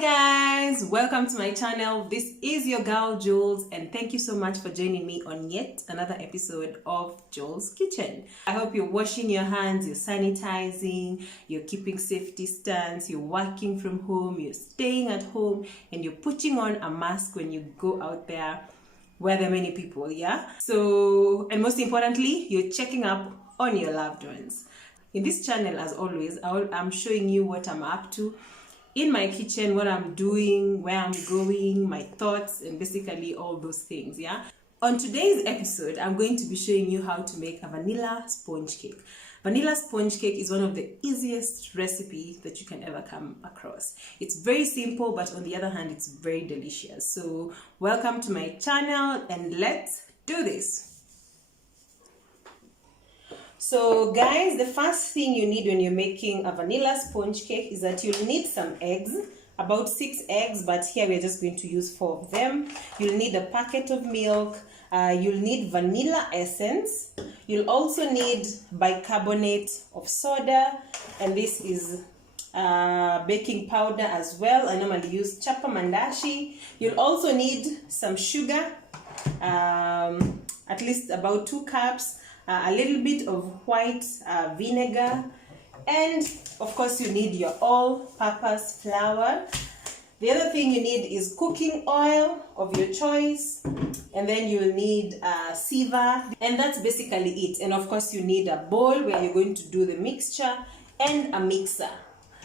Hi guys, welcome to my channel. This is your girl Jules, and thank you so much for joining me on yet another episode of Jules Kitchen. I hope you're washing your hands, you're sanitizing, you're keeping safe distance, you're working from home, you're staying at home, and you're putting on a mask when you go out there where there are many people, yeah? So, and most importantly, you're checking up on your loved ones. In this channel, as always, I'm showing you what I'm up to in my kitchen, what I'm doing, where I'm going, my thoughts, and basically all those things, yeah? On today's episode, I'm going to be showing you how to make a vanilla sponge cake. Vanilla sponge cake is one of the easiest recipes that you can ever come across. It's very simple, but on the other hand, it's very delicious. So welcome to my channel, and let's do this. So guys, the first thing you need when you're making a vanilla sponge cake is that you'll need some eggs, about 6 eggs, but here we're just going to use 4 of them. You'll need a packet of milk, you'll need vanilla essence, you'll also need bicarbonate of soda, and this is baking powder as well. I normally use chapa mandashi. You'll also need some sugar, at least about 2 cups, a little bit of white vinegar, and of course you need your all-purpose flour. The other thing you need is cooking oil of your choice, and then you'll need sieve, and that's basically it. And of course you need a bowl where you're going to do the mixture, and a mixer.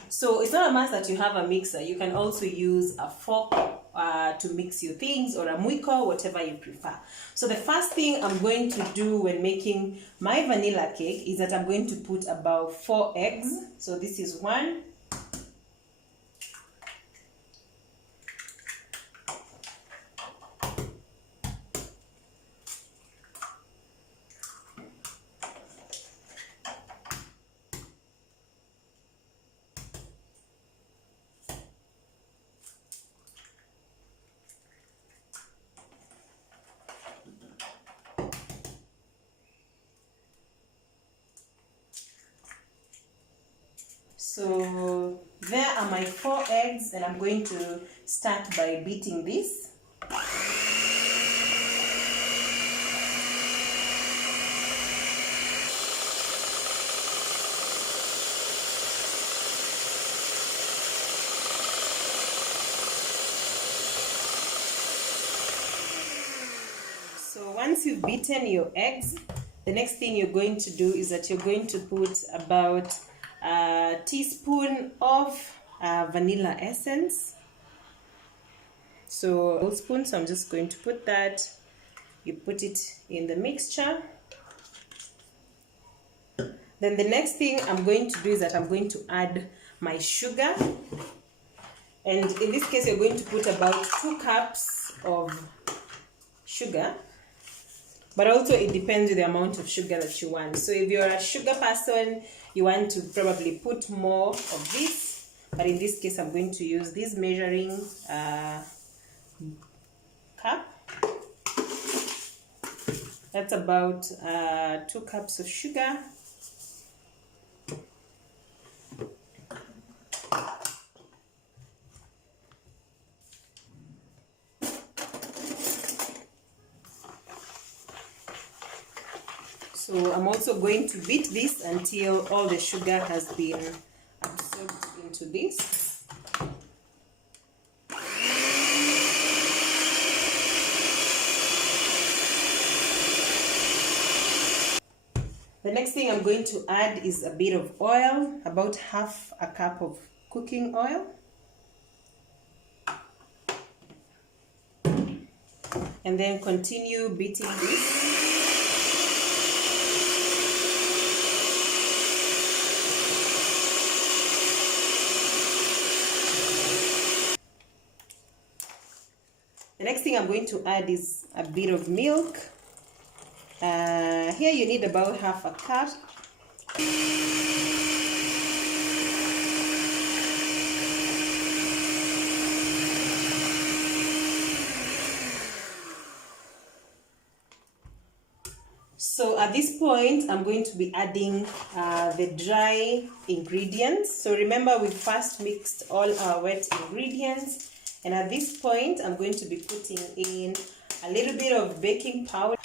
So it's not a must that you have a mixer. You can also use a fork to mix your things, or a mwiko, whatever you prefer. So the first thing I'm going to do when making my vanilla cake is that I'm going to put about 4 eggs. So this is 1, so there are my 4 eggs, and I'm going to start by beating this. So once you've beaten your eggs, the next thing you're going to do is that you're going to put about a teaspoon of vanilla essence. So a spoon, so I'm just going to put that. You put it in the mixture. Then the next thing I'm going to do is that I'm going to add my sugar. And in this case, you're going to put about 2 cups of sugar. But also it depends on the amount of sugar that you want. So if you're a sugar person, you want to probably put more of this. But in this case, I'm going to use this measuring cup. That's about 2 cups of sugar. So I'm also going to beat this until all the sugar has been absorbed into this. The next thing I'm going to add is a bit of oil, about half a cup of cooking oil. And then continue beating this. The next thing I'm going to add is a bit of milk. Here you need about half a cup. So at this point, I'm going to be adding the dry ingredients. So remember, we first mixed all our wet ingredients. And at this point, I'm going to be putting in a little bit of baking powder.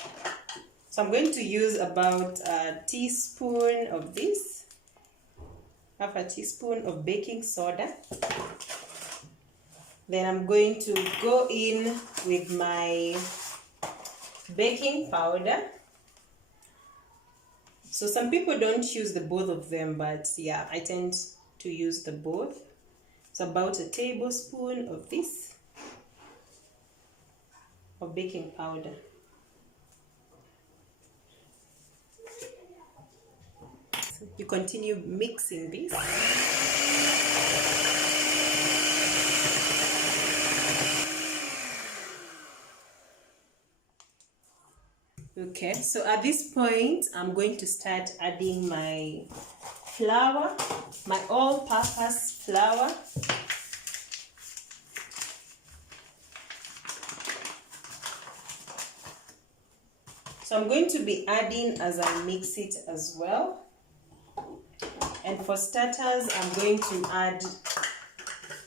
So I'm going to use about a teaspoon of this, half a teaspoon of baking soda. Then I'm going to go in with my baking powder. So some people don't use the both of them, but yeah, I tend to use the both. It's about a tablespoon of this, of baking powder. So you continue mixing this. Okay, so at this point, I'm going to start adding my flour, my all-purpose flour. So I'm going to be adding as I mix it as well. And for starters, I'm going to add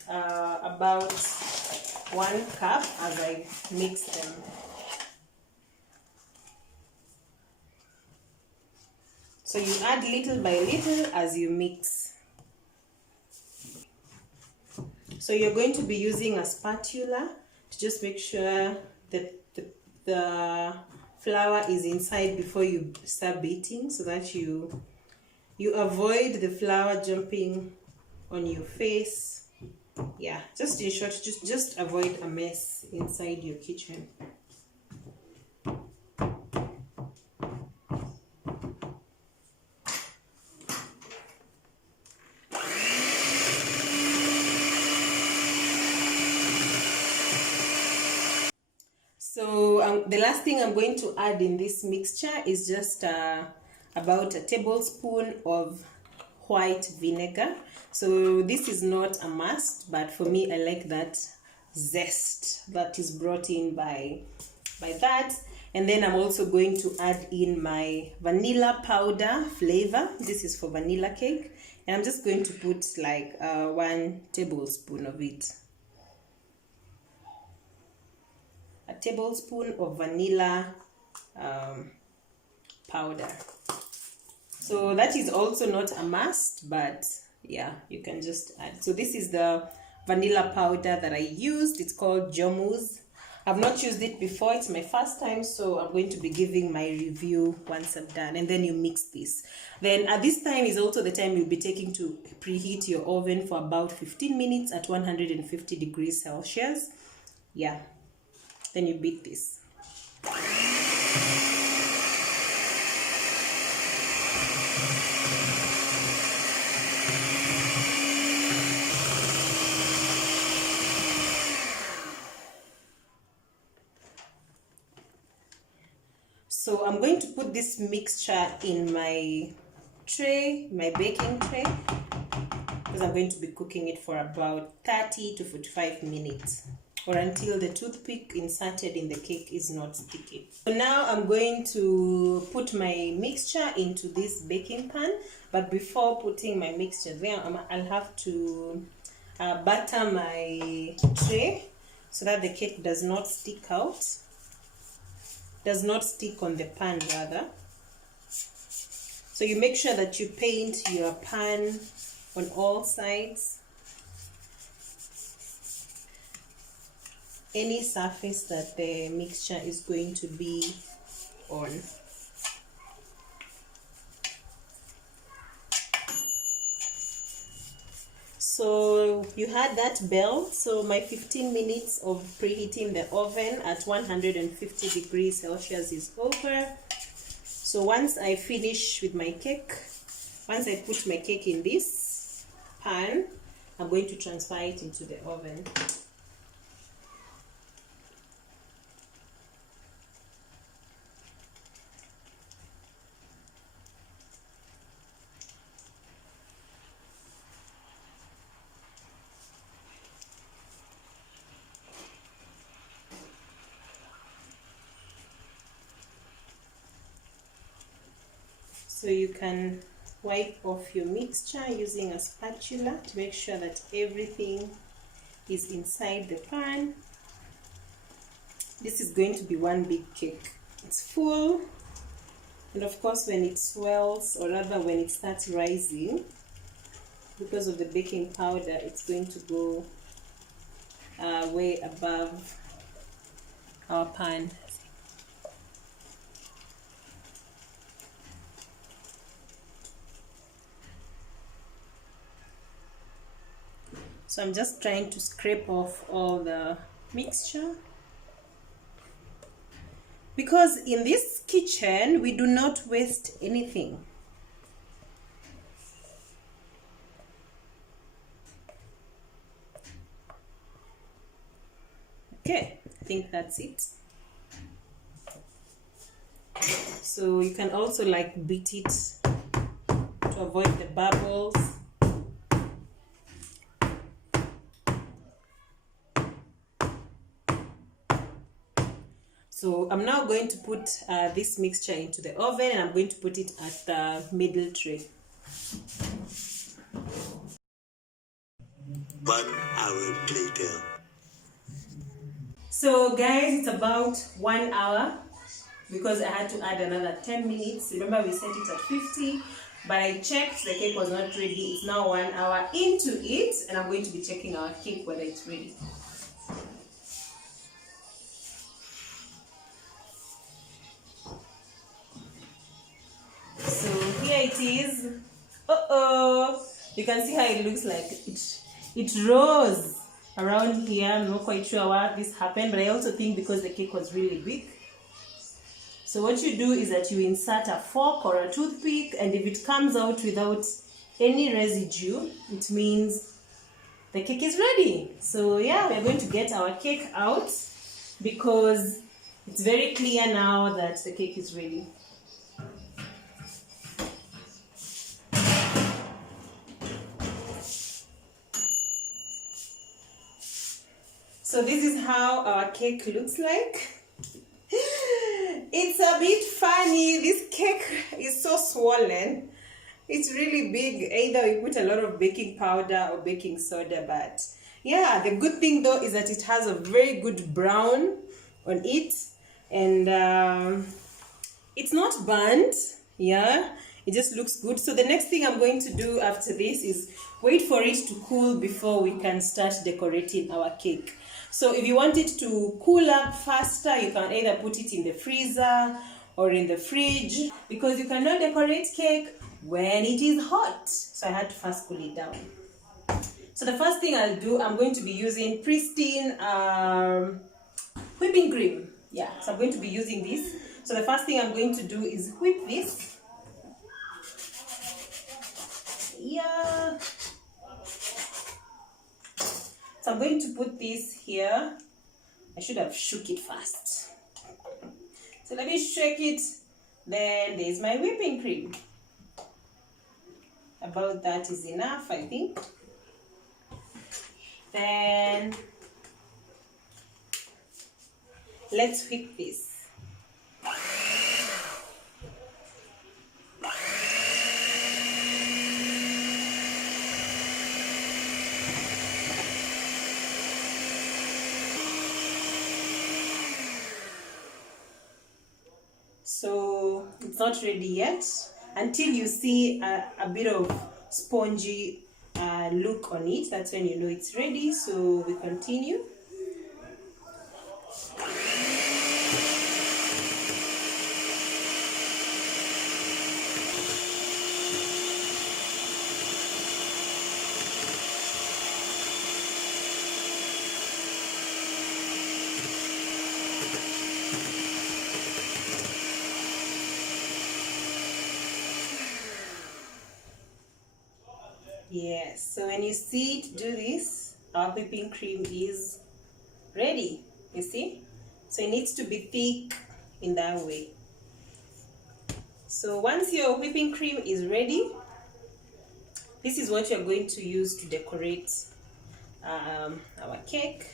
about 1 cup as I mix them. So you add little by little as you mix. So you're going to be using a spatula to just make sure that the flour is inside before you start beating, so that you avoid the flour jumping on your face. Yeah, just in short, just avoid a mess inside your kitchen. So the last thing I'm going to add in this mixture is just about a tablespoon of white vinegar. So this is not a must, but for me, I like that zest that is brought in by that. And then I'm also going to add in my vanilla powder flavor. This is for vanilla cake, and I'm just going to put like 1 tablespoon of it. A tablespoon of vanilla powder. So that is also not a must, but yeah, you can just add. So this is the vanilla powder that I used. It's called Jomu's. I've not used it before. It's my first time, so I'm going to be giving my review once I'm done. And then you mix this. Then at this time is also the time you'll be taking to preheat your oven for about 15 minutes at 150 degrees Celsius. Yeah. Then you beat this. So I'm going to put this mixture in my tray, my baking tray, because I'm going to be cooking it for about 30 to 45 minutes. Or until the toothpick inserted in the cake is not sticky. So now I'm going to put my mixture into this baking pan. But before putting my mixture there, I'll have to butter my tray so that the cake does not stick out. Does not stick on the pan rather. So you make sure that you paint your pan on all sides. Any surface that the mixture is going to be on. So you had that bell. So my 15 minutes of preheating the oven at 150 degrees Celsius is over. So once I finish with my cake, once I put my cake in this pan, I'm going to transfer it into the oven. So you can wipe off your mixture using a spatula to make sure that everything is inside the pan. This is going to be one big cake. It's full, and of course when it swells, or rather when it starts rising, because of the baking powder, it's going to go way above our pan. So I'm just trying to scrape off all the mixture, because in this kitchen we do not waste anything. Okay, I think that's it. So you can also like beat it to avoid the bubbles. So I'm now going to put this mixture into the oven, and I'm going to put it at the middle tray. 1 hour later. So guys, it's about 1 hour, because I had to add another 10 minutes. Remember we set it at 50, but I checked, the cake was not ready. It's now 1 hour into it, and I'm going to be checking our cake whether it's ready. So here it is. You can see how it looks like. It rose around here. I'm not quite sure why this happened, but I also think because the cake was really big. So what you do is that you insert a fork or a toothpick, and if it comes out without any residue, it means the cake is ready. So yeah, we're going to get our cake out, because it's very clear now that the cake is ready. So this is how our cake looks like. It's a bit funny. This cake is so swollen. It's really big. Either we put a lot of baking powder or baking soda, but yeah, the good thing though is that it has a very good brown on it, and it's not burnt. Yeah, it just looks good. So the next thing I'm going to do after this is wait for it to cool before we can start decorating our cake. So if you want it to cool up faster, you can either put it in the freezer or in the fridge, because you cannot decorate cake when it is hot. So I had to first cool it down. So the first thing I'll do, I'm going to be using pristine whipping cream. Yeah, so I'm going to be using this. So the first thing I'm going to do is whip this. Yeah. So I'm going to put this here. I should have shook it first. So let me shake it. Then there's my whipping cream. About that is enough, I think. Then let's whip this. So it's not ready yet until you see a bit of spongy look on it. That's when you know it's ready. So we continue. Yes, so when you see it do this, our whipping cream is ready, you see? So it needs to be thick in that way. So once your whipping cream is ready, this is what you're going to use to decorate our cake.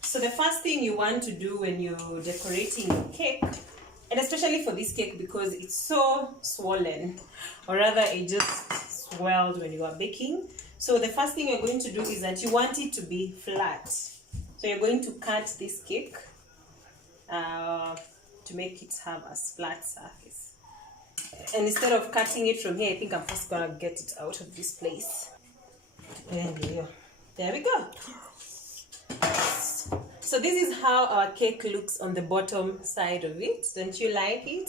So the first thing you want to do when you're decorating your cake, and And especially for this cake because it's so swollen, or rather it just swelled when you are baking. So the first thing you're going to do is that you want it to be flat. So you're going to cut this cake to make it have a flat surface. And instead of cutting it from here, I think I'm first gonna get it out of this place. And there we go. So this is how our cake looks on the bottom side of it. Don't you like it?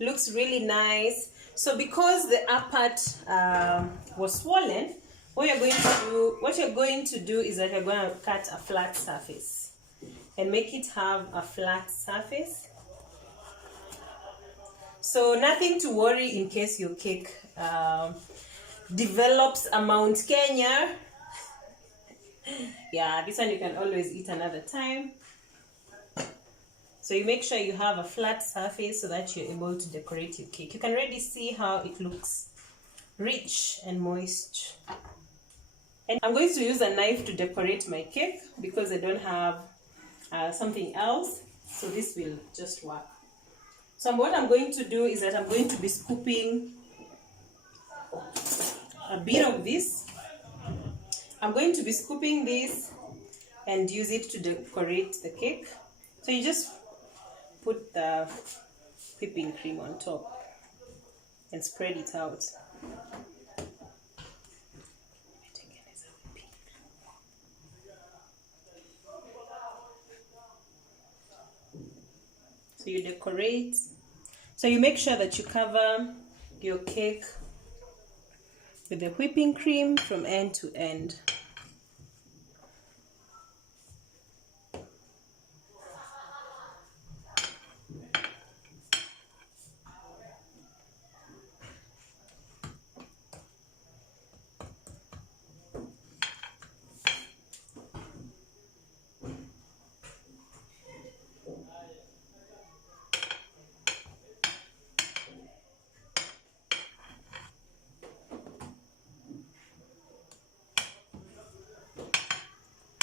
Looks really nice. So because the upper part was swollen, what you're going to do is that you're going to cut a flat surface and make it have a flat surface. So nothing to worry in case your cake develops a Mount Kenya. Yeah, this one you can always eat another time. So you make sure you have a flat surface so that you're able to decorate your cake. You can already see how it looks rich and moist. And I'm going to use a knife to decorate my cake because I don't have something else. So this will just work. So what I'm going to do is that I'm going to be scooping a bit of this. I'm going to be scooping this and use it to decorate the cake. So you just put the whipping cream on top and spread it out. So you decorate. So you make sure that you cover your cake with the whipping cream from end to end.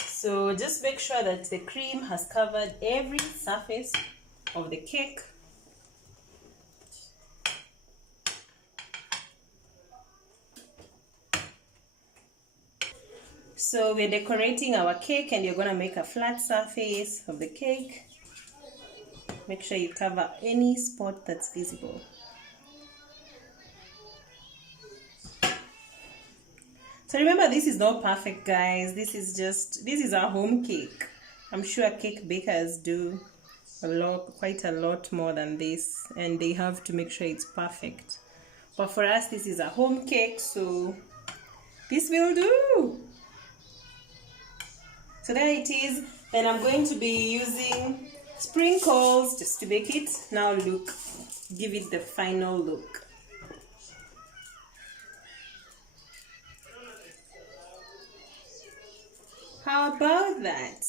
So just make sure that the cream has covered every surface of the cake. So we're decorating our cake and you're going to make a flat surface of the cake. Make sure you cover any spot that's visible. So remember, this is not perfect, guys. This is our home cake. I'm sure cake bakers do quite a lot more than this, and they have to make sure it's perfect. But for us, this is a home cake, so this will do. So there it is. And I'm going to be using sprinkles just to bake it. Now look, give it the final look. How about that?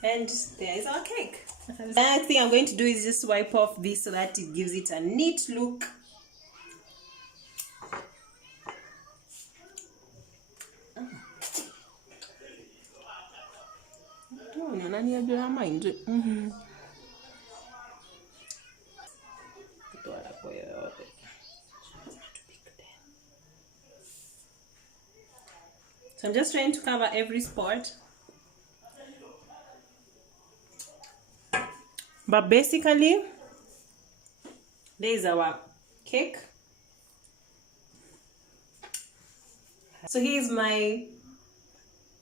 And there is our cake. The next thing I'm going to do is just wipe off this so that it gives it a neat look. So I'm just trying to cover every spot. But basically, there is our cake. So here's my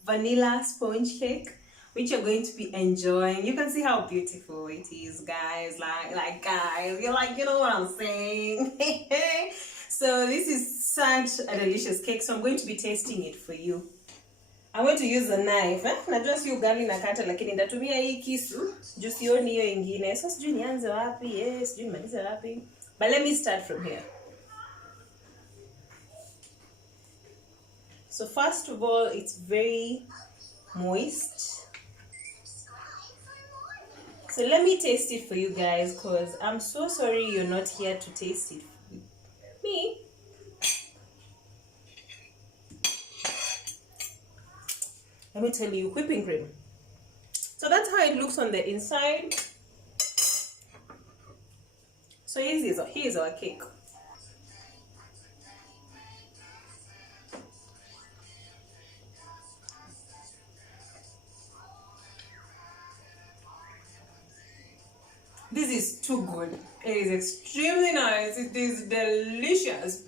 vanilla sponge cake, which you're going to be enjoying. You can see how beautiful it is, guys. Like guys, you're like, you know what I'm saying? So this is such a delicious cake. So I'm going to be tasting it for you. I'm going to use a knife. Najua si ugali nakata lakini nitatumia hii kisu juu sioni hiyo ingine. So sijui nianze wapi, sijui nimalize wapi. But let me start from here. So first of all, it's very moist. So let me taste it for you guys because I'm so sorry you're not here to taste it with me. Let me tell you, whipping cream. So that's how it looks on the inside. So here's our cake. This is too good. It is extremely nice. It is delicious.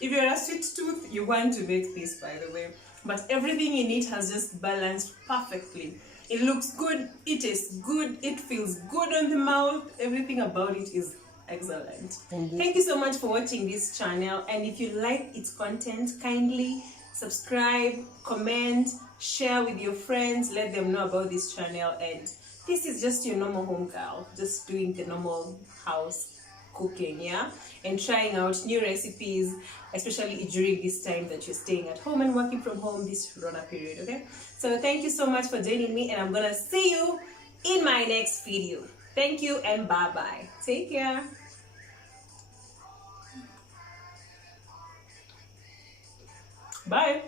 If you're a sweet tooth, you want to make this, by the way. But everything in it has just balanced perfectly. It looks good, it tastes good, it feels good on the mouth. Everything about it is excellent. Thank you so much for watching this channel. And if you like its content, kindly subscribe, comment, share with your friends, let them know about this channel. And this is just your normal home girl, just doing the normal house cooking, yeah, and trying out new recipes, especially during this time that you're staying at home and working from home, this Rona period. Okay, so thank you so much for joining me, and I'm gonna see you in my next video. Thank you and bye bye. Take care. Bye.